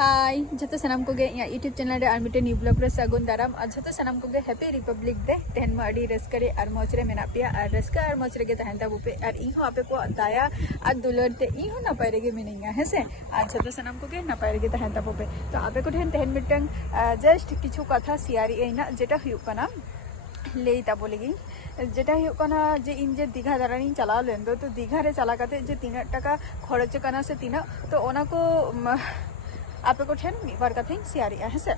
हाय जो सामान को यूट्यूब चैनल और मिट्टे न्यू ब्लॉग रे सागुन दाराम और जो सामान को हैप्पी रिपब्लिक डे तेहन में अड़ी रस्के और मौज रे मेना पे और रस्का और मौज रे तहन ताबुपे और इहो आपे को दाया और दुलर ते इहो नपाय रे मिनिंगा हेसे और जो सामान को नपाय रे तहन ताबुपे तो आपे को ठेन तेहन मिटंग जस्ट किछु कथा शेयर एना जेटा हुयुक कना लई ताबो लगी जेटा हुयुक कना जे इन जे दीघा दारानी चलाव लेन तो दीघा रे चला काते जे 3 टाका खर्च कना से 3 तो ओना को आपे को ठेन मिबार कथा शेयर है से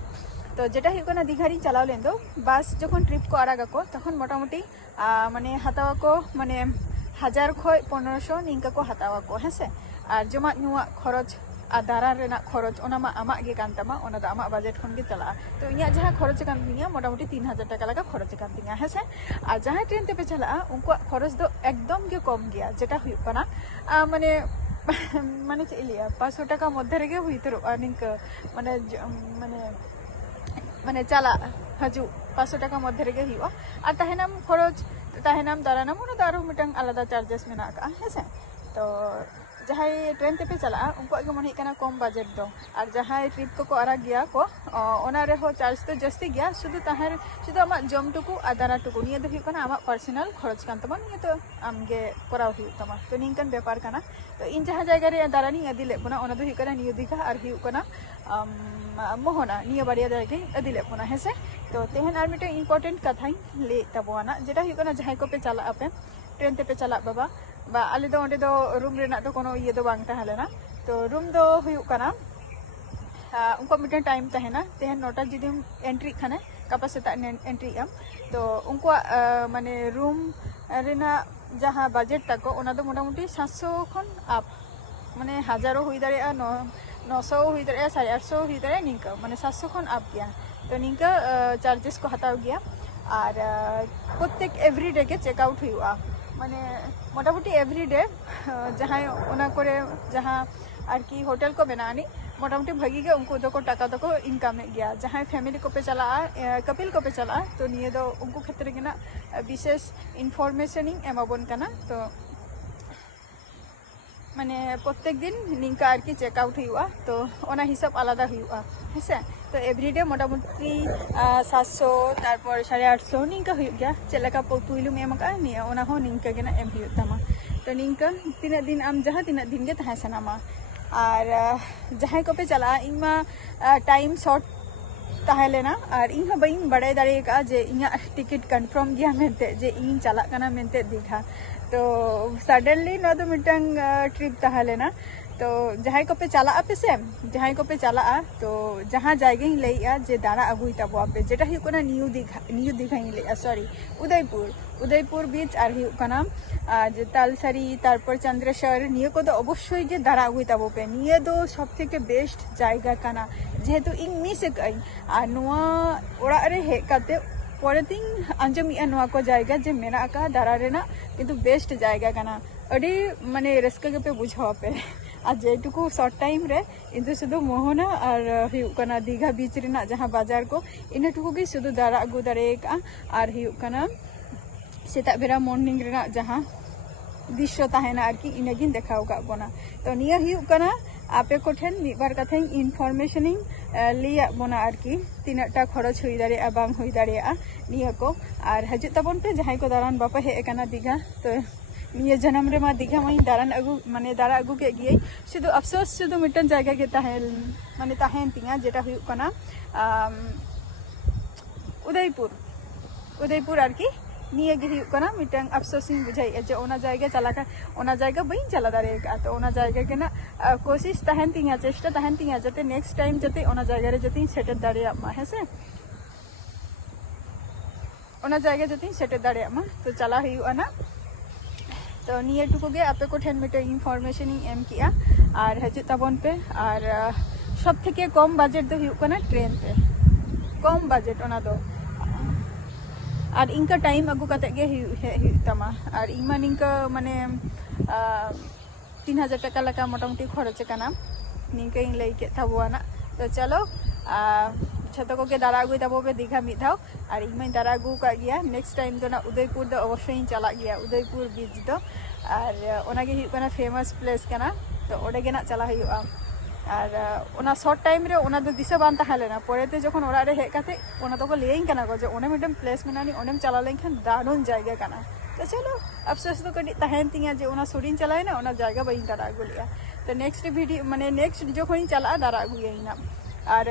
तो जेटा हुयुकना दीघारी चलाव लेन दो बस जखन ट्रिप को आरागा को तखन मोटामुटी माने हातावा को माने 1000 खय 1500 निंका को हातावा को हेसे और जमा नुआ खरच और दारा रेना खरच ओना मा आमा गे कान तमा ओना दा आमा बजेट खन गे चला तो इया जहां खरच कान तिया मोटामुटी 3000 टाका लगा खरच कान तिया हेसे और जहां ट्रेन ते पे चला उनको खरच दो एकदम गे कम गया जेटा हुयुकना माने माने चलिया 500 टाका मध्य रे हुई तो निंक माने माने माने चला हजू 500 टाका मध्य रे हुआ और तहनाम खरच तहनाम दारानाम ओना दारो मिटंग आलादा चार्जेस मेना का हेसे तो जहाँ ट्रेन ते पे चला उनको मन होना कम बजेट दो और जहाँ ट्रिप को आरा गया को हो चार्ज तो जस्ती गया शुद्ध तहर शुद्ध आम जम टुकु और दारा टुकु निये दो हुयुक कना आम पर्सनल खरच कान तमा निये तो आमगे कराव हुयुक तमा तो निंकन व्यापार कना तो इन जहाँ जगह रे दारानी अदिले पुना ओना दो हुयुक कना न्यू दीघा और हुयुक कना मोहना निये बारिया जगह अदिले पुना हेसे तो तेहन और मिटे इम्पोर्टेंट कथाई ले तबोना जेटा हुयुक कना जहाँ को पे चला आपे ट्रेन ते पे चला बाबा बा आले दो ओंडे दो रूम रेना तो कोनो ये दो बांग तहलेना तो रूम दो हुयुक कना उनको मिटे टाइम तहना तेहन 9टा जुदी एंट्री खाने कापा सेता एंट्री आम तो उनको माने रूम रेना जहाँ बजेट ताको ओना दो मोटामुटी 700 खन आप माने 1000 हुई दाड़े 900 हुई दाड़े 850 हुई दाड़े निंका माने 700 खन आप गया तो निंका चार्जेस को हटाव गया और प्रत्येक एवरीडे के चेकआउट हुआ माने मोटामुटी एवरीडे जहाँ ओना करे जहाँ आरकी होटल को बनानी मोटामुटी भगी के उनको दो को टाका दो को इनकम गया जहाँ फैमिली को पे चला कपिल को पे चला तो निये दो उनको क्षेत्र के ना विशेष इनफॉर्मेशन एमाबन कना तो माने प्रत्येक दिन निंका आरकी चेकआउट हुआ तो ओना हिसाब आलादा हुआ हेसे तो एवरीडे मोटामुटी 700 तारपर 850 निंका हुई गया चलका पुइलुम एम का निया ओना हो निंका के ना एम हुई तमा तो निंका तीन दिन आम जहाँ तीन दिन के तहाँ सनामा और जहाँ को पे चला इमा टाइम शॉर्ट तहलेना और इन बइन बड़े दाड़े का जे इना टिकट कन्फर्म गया मेनते जे इन चला कना मेनते दीघा तो सडनली ना तो मिटंग ट्रिप तहलेना तो जहाँ को पे चला पे से जहाँ को पे चला तो जहाँ जगह लैया जे दाड़ा अगुई तब पे जेटा हुयुकना न्यू दीघा लैया सॉरी उदयपुर बीच और हुयुकना जे तालसारी तारपर चंद्रेश्वर निये को तो अवश्य गे दाड़ा अगुई तब पे निये दो सब थेके बेस्ट जायगा कना जेहेतु इन मिस कई और नुआ ओड़ा रे हे काते परेतिन आंजमिया नुआ को जायगा जे मेना का दाड़ा रेना किंतु बेस्ट जायगा कना अड़ी माने रस्का के पे बुझाव पे और जेटुकु शॉर्ट टाइम रे इन शुद्ध मोहना और हुयुकना दीघा बीच रेना जहाँ बाजार को इनटुकु गे शुद्ध दाड़ा अगु दाड़ेका और हुयुकना सेता बेरा मॉर्निंग रेना जहाँ दृश्य तहना आरकी इनागिन देखाव का बोना तो निया हुयुकना आपे को ठेन मिबार कथा इनफॉर्मेशन लिया बोना आरकी तीनटा खरच हुई दाड़े बांग हुई दाड़े निया को और हजू तबन पे जहाँ को दारान बापा हेकना दीघा तो निये जन्म रे मा दीघा माई दारान अगु माने दारा अगु के गिये शुद्ध अफसोस शुद्ध मिटन जगह के तहल माने तहन तिया जेटा हुयुकना उदयपुर आरकी निये गे हुयुकना मिटन अफसोस इन बुझाई जे ओना जगह चला का ओना जगह बई चला दारेगा तो ओना जगह के ना कोशिश तहन तिया चेष्टा तहन तिया जते नेक्स्ट टाइम जते ओना जगह रे जते सेटल दारेया मा हेसे ओना जगह जते सेटल दारेया मा तो चला हुयुआ तो निये टुकु गे आपे को ठेन मिटे इनफॉर्मेशन एम किया और हजू तबन पे और सब थेके कम बजेट दो हुयुकना ट्रेन पे कम बजेट ओना दो और इनका टाइम अगु कते गे तमा और इमा निंका माने 3000 टाका लगा मोटामुटी खरच कना निंका इन लई के थाबुआना तो चलो छतो को के दारा अगुई तबो पे दीघा मिद धाव और इमा दारा अगु का गया नेक्स्ट टाइम तो ना उदयपुर दो अवश्य चला गया उदयपुर बीच दो और ओना गे हुयुकना फेमस प्लेस कना तो ओडे गे ना चला हुयुआ और ओना शॉर्ट टाइम रे ओना दो दिशा बान तहलेना परेते जखन ओरा रे हेज काते ओना तो को लेइंग कना को जे ओने मिडम प्लेस मेनानी ओनेम चला लेनखान दारुण जायगा कना तो चलो अफसोस तो कटी तहन तिया जे ओना सुरिन चलाय ना ओना जायगा बइन दारा गुलिया तो नेक्स्ट वीडियो माने नेक्स्ट जखन चला दारा गुलिया और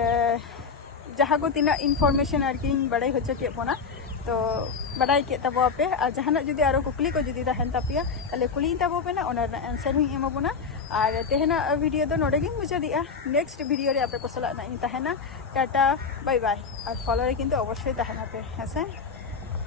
जहाँ को तीना इनफॉर्मेशन आरकी बड़ाई होचो के बोना तो बड़ाई के तबो पे और जहाना जुदी आरो कुकली को जुदी तहन तापिया ताले कुली तबो पे ना ओना आंसर हुई एमबोना और तेहना वीडियो दो नोडे गिन मुझे दिया नेक्स्ट वीडियो रे आपे को सला ना तहना टाटा बाय बाय और फॉलो रे किंतु अवश्य तहना पे हेसे।